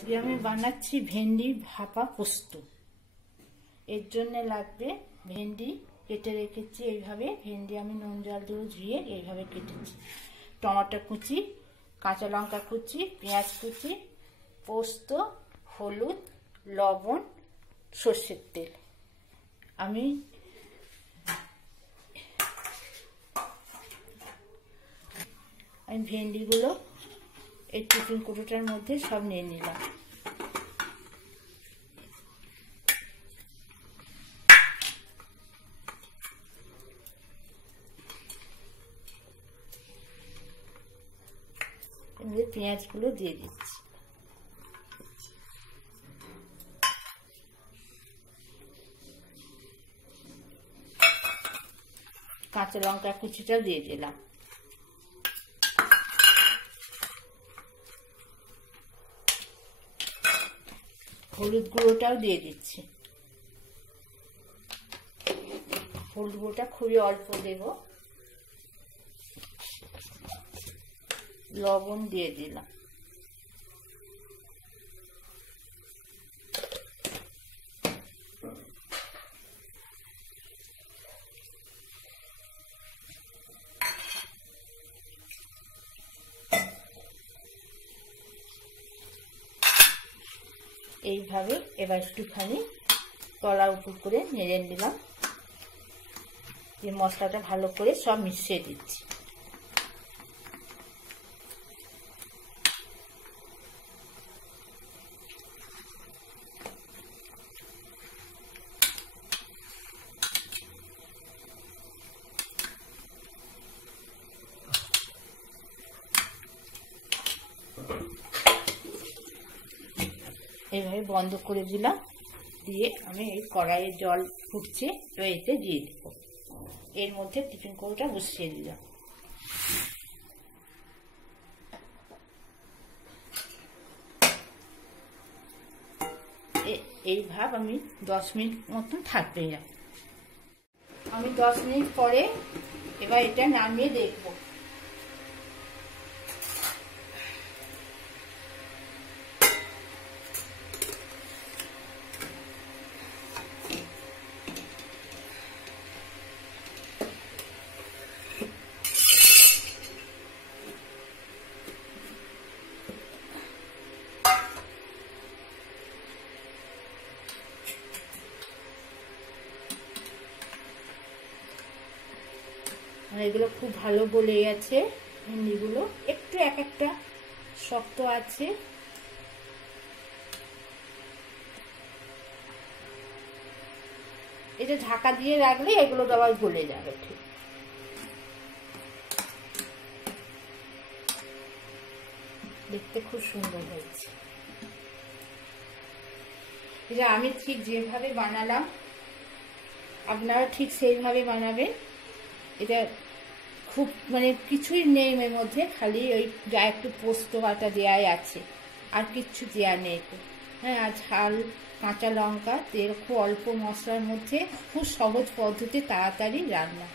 আজকে আমি বানাচ্ছি ভেন্ডি ভাপা পোস্ত। এর জন্য লাগবে ভেন্ডি কেটে রেখেছি এইভাবে। ভেন্ডি আমি নুন জল দিয়ে ধুয়ে এইভাবে কেটেছি। টমেটো কুচি, কাঁচা লঙ্কা কুচি, পেঁয়াজ কুচি, পোস্ত, হলুদ, লবণ, সর্ষের তেল। আমি ভেন্ডিগুলো এই টিফিন কৌটোটার মধ্যে সব নিয়ে নিলাম। পেঁয়াজগুলো দিয়ে দিচ্ছি। কাঁচা লঙ্কা কুচিটা দিয়ে দিলাম। হলুদ গুঁড়োটাও দিয়ে দিচ্ছি। হলুদ গুঁড়োটা খুবই অল্প দেব। লবণ দিয়ে দিলাম। এইভাবে এবার একটুখানি তলা উপর করে নেড়ে নিলাম। এই মশলাটা ভালো করে সব মিশিয়ে দিচ্ছি। এইভাবে বন্ধ করে দিলাম। দিয়ে আমি এই কড়াইয়ে জল ফুটছে তো এতে দিয়ে দেব। এর মধ্যে টিফিন কৌটোটা বসিয়ে দিলাম। এই ভাব আমি 10 মিনিট মতন থাকবে। আমি 10 মিনিট পরে এবার এটা নামিয়ে দেখবো। এগুলো খুব ভালো গলে গেছে। ভেন্ডিগুলো একটু এক একটা শক্ত আছে। এটা ঢাকা দিয়ে রাখলে এগুলো আবার গলে যাবে। ঠিক দেখতে খুব সুন্দর হয়েছে। এটা আমি ঠিক যেভাবে বানালাম আপনারা ঠিক সেইভাবে বানাবেন। এটা খুব কিছুই নেই এর মধ্যে, খালি ওই যা একটু পোস্ত বাটা দেওয়াই আছে, আর কিচ্ছু দেওয়া নেই। হ্যাঁ, আর ঝাল, কাঁচা লঙ্কা, তেল, খুব অল্প মশলার মধ্যে খুব সহজ পদ্ধতি, তাড়াতাড়ি রান্না।